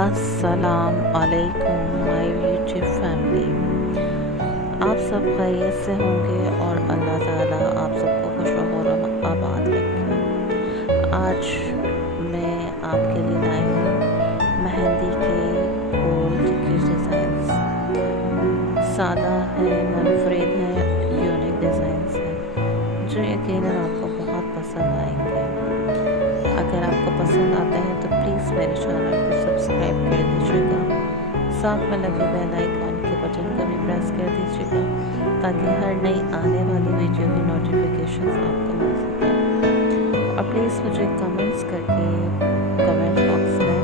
अस्सलाम वालेकुम my YouTube family. आप सब खैरियत से होंगे और अल्लाह ताला आप सबको खुश और आबाद रखे। आज मैं आपके लिए लाई हूँ मेहंदी के गोल्ड के डिज़ाइंस। सादा है, मुनफरिद है, यूनिक डिज़ाइंस हैं जो यकीनन आपको बहुत पसंद आएंगे। अगर आपको पसंद आते हैं तो प्लीज़ मेरे चैनल को सब्सक्राइब कर दीजिएगा। साथ में लगे बेल आइकॉन के बटन को भी प्रेस कर दीजिएगा ताकि हर नई आने वाली वीडियो की नोटिफिकेशन आपको मिल सके। और प्लीज़ मुझे कमेंट्स करके कमेंट बॉक्स में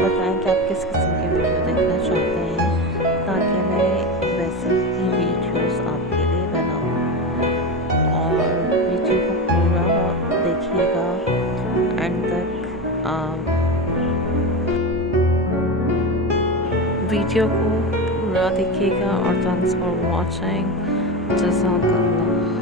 बताएं कि आप किस किस्म की वीडियो देखना चाहते हैं ताकि मैं वैसे ही वीडियोस आपके लिए बनाऊँ। और वीडियो को पूरा देखिएगा एंड तक। वीडियो को पूरा देखिएगा और थैंक्स फॉर वॉचिंग। जज़ाकल्लाह।